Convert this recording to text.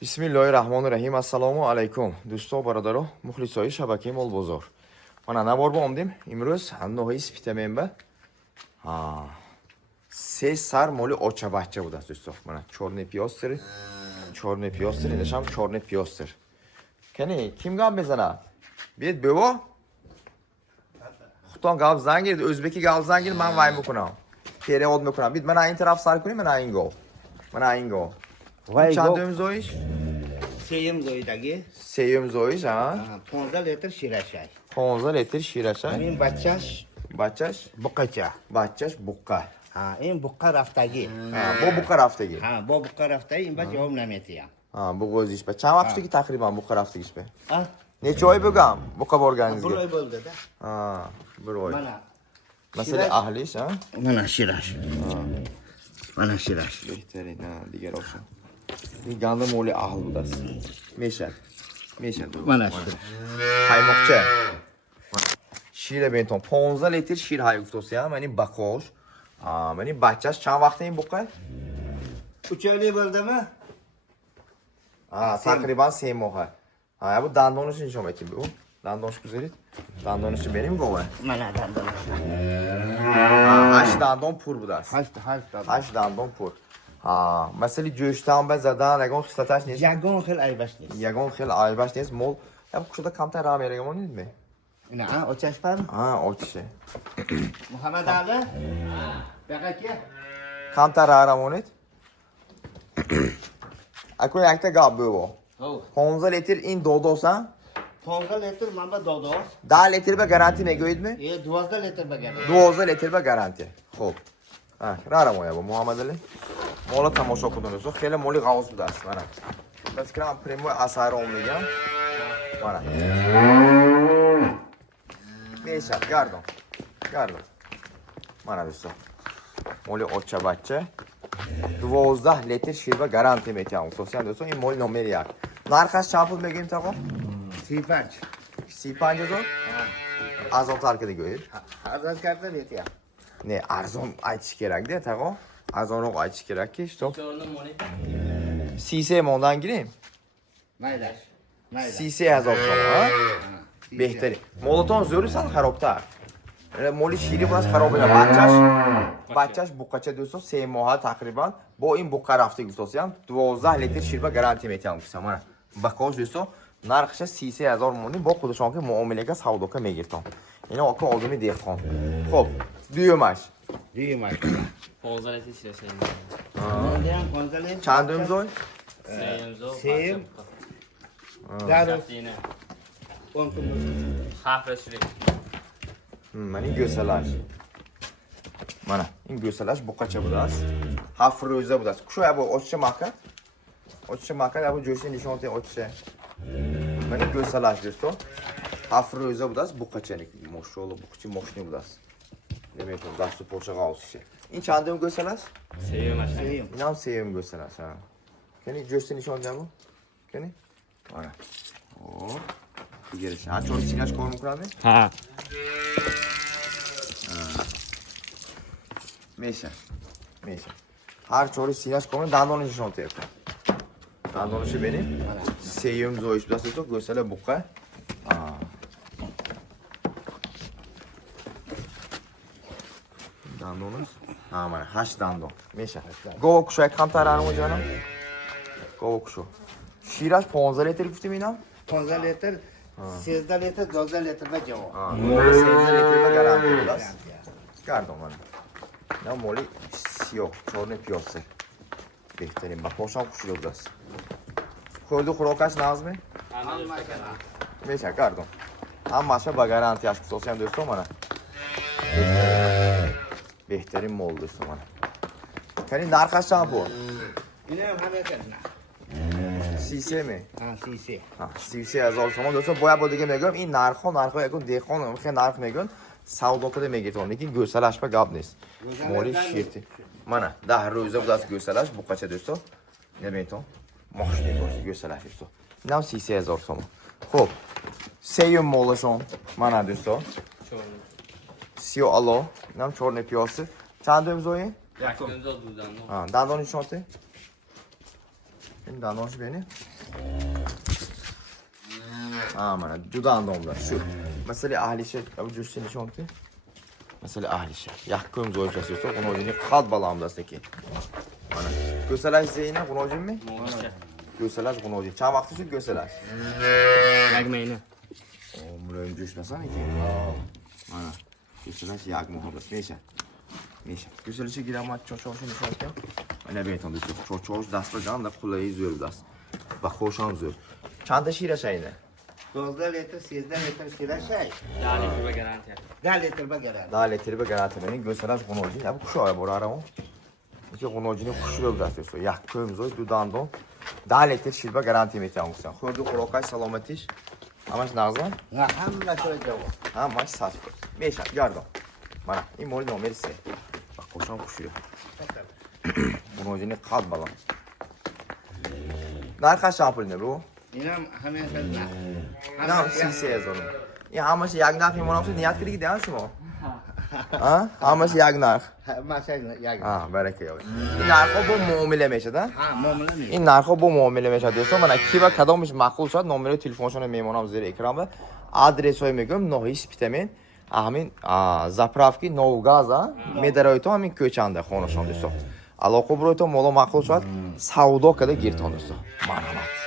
Бисмиллоҳир-раҳмонир-раҳим. Ассалому алайкум. Дӯстон, бародаро, мухлисои шабакаи Молбозор. Мана навор омдем. Имрӯз ҳанноҳои спитаменба. Се сар моли очабахча будааст дӯстон. Мана чорне пиёстр, инашам чорне пиёстр. Кани, ким гап мезанад? Биед бево? Хутон гап зангирд, o'zbeki гап зангирд, ман вай мекунам. Перевод мекунам. Бид мана ин тараф сар кунӣ, мана ин гов. Мана ин гов. Чандум зоиш? Seyim zoydagi. Seyum zoish, ha? 15 litr shirashay. 15 litr shirashay. Men bachash buqqacha. Bachash buqqa. Ha, in buqqa raftagi. Ha, bu buqqa raftagi. Ha, bu buqqa raftagi, in bach javob nametiyam. Ha, bu go'zish be. Chand vaqtdagi taqriban buqqa raftagish be? Ha? Necha oy bo'lgan buqqa borganingizga? 1 oy bo'ldi-da. Ha, 1 oy. Mana. Masala ahlish, ha? Mana shirash. Mana shirash. Behtarin, ha, digar o'sha. این گندم مولی اهل بود است میشه Mana qaymoqcha شیر بینتون 15 لیتر شیر های گفتوسی هم یعنی بخوش یعنی بچهش چند وقته این بقه 3 oyli bo'ldimi? تقریبا 3 ماه ها bu دندانش نشون بدید بگو دندانش گذارید دندانش بریم گوه Mana dandon. 8 دندان پور بود است 8 دندان پور مثلا جوشتان به زدن یگان خصلتش نیست Yagon xil aybash نیست. یگان خیلی عیبش نیست مول یا کشته کمتر راه میره گمان نیست می Ina, ochash pan. آتیشه Muhammad Ali. Baqa ke? کمتر راه رمونید اکو یک تا گاب بگو Ho. 15 لیتر این دودوسن 15 litr mamba dodos. 10 لیتر به گارانتی میگوید می 12 litr bagani. 12 لیتر به گارانتی خب راه رمویا با محمد علی مولا تماشا کنید تو خیلی مولی غوص بود است من بس کنم پریمو اسعار میگم من میشه گردم من دوستان مولی اوچا بچه 12 لیتر شیر و گارانتی میتونم دوستان این مولی نمره 1 نرخش چند پول میگیم تا 35,000 از اون ترک دیگه Azaz karta betiyam. نه ارزون aytish kerak de taqo arzonroq aytish kerakki что 33 mondan gireyim Maydash. 33,000 so'm ha بهترین مولتون زوریسن خرابتر مولی شیری باز خراب نه بچهش بوقچه دوستو 3 ماه تقریبا با این بوقه رفته گفتوسیام 12 لیتر شیر و گارانتی میتونم گفتم من بکاش دوستو نرخش 33,000 مونی با خودشون که معامله سوداکا میگیرتم اینا آقا آدمی دهقان خب دیومش 15 لیتر شیرشایی چند امضای Seyim. Darus. دینه 10 kun. خف رسولی من این گوسلاش mana این گوسلاش بوقچه بوده است 7 روزه بوده است کشو ابو اوچه ماکد ابو جوشی نشون ته اوچه من این گوسلاش دوستو 7 روزه بوده است بوقچه نکی ماشاءالله بوقچه ماشنی بوده است نمیتونم دستو پوچه قاوسشه این چندم گوسلاش سیومش Seyim. اینم سیوم گوسلاش ها کنی جوشی نشون دهمو کنی آره او دیگرش ها چون سینه‌اش کار میکنه ها میشه هر چوری سینه‌اش کنه دندانش نشون تیر کن دندانش بریم سیوم زویش دست تو گوساله بوقه دندانش من 8 دندان میشه گوه کشو یک کمتر رانو جانم گوه کشو شیرش 15 لیتر گفتیم اینا 15 litr. 13 litr, 12 litr va javob. 13 لیتر به گارانتی بود است گردم من نه مولی سیاه چورن پیاسه بهترین با پاشم خوشیده بود است خورده خوراکش نازمه میشه گردم هم ماشه با گارانتی aşk sosyal دوستو منه بهترین مول دوستو منه کنی نرخش چند بود Ina hamma kana. 33 می Ha, sisi. 33,000 تومان دوستو باید با دیگه میگم این نرخ یکون دیخان خیلی نرخ میگن سودا کده میگیرن لیکن گوسلش به گاب نیست مولی شیرتی منه 10 روزه بود از گوسلش بوقچه دوستو نمیتون ماشینی بود گوسلش دوستو اینم 33,000 تومان خب سیوم مولشون منه دوستو سیو آلو اینم چورن پیاسه چند امضایی یک امضا دودن دندانی شانته این داناش بینی mana juda anlamlar shu masala ahlicha bu jushni nishonti masala ahlicha yakkum zo'ychasiyosa uni o'zini qad balamdasdaki mana go'salash zeyna g'unojinmi Mo'g'ilcha. go'salash g'unojin cham vaqti shu go'salash Yagmayni. muloyim jo'shnasan ekan mana go'salash yak muhabbat mesha go'salashga giramat cho'choqni nishonti mana bu aytdim do'stlar cho'choq dastda janda qulay zo'r dast va xo'sham zo'r chanda shirashaydi 12 litr 13 litr shira shay Yani bir garanti. 10 litr ba garadi Dale terbe garante benim gösteraj g'unojin. Ya bu kuşoya boraramo. İki g'unojini xushroq dastiyosa. Yakkum zoy dudandon. Dale ter shilba garanti metamsan. Xurdu qurokay salomatish. Amash nag'zan. ha hamma joy javob Amash safir. Mesha gardon. Mana این مول نمره 3. Bak qo'sham xushroq. G'unojini qad baland. Narxi shampulni bu. اینم همه نه 30000. این همش یک نرخ میمونم نیت کردی که دیدن شما ها همش یک نرخ مثلا یک برکه یابی این نرخ‌ها با معامله میشه ده ها معامله نیست این نرخ‌ها با معامله میشه دوستان من کی و کدامش معقول شد نمره تلفنشون میمونم زیر اکران آدرس های میگم نوهی سپیتمن همین заправки новгаза медарои то همین کوچنده خونشون دوستان علاقه بروی تو مولا معقول شد سودا کده گیرتون دوستان مرحمت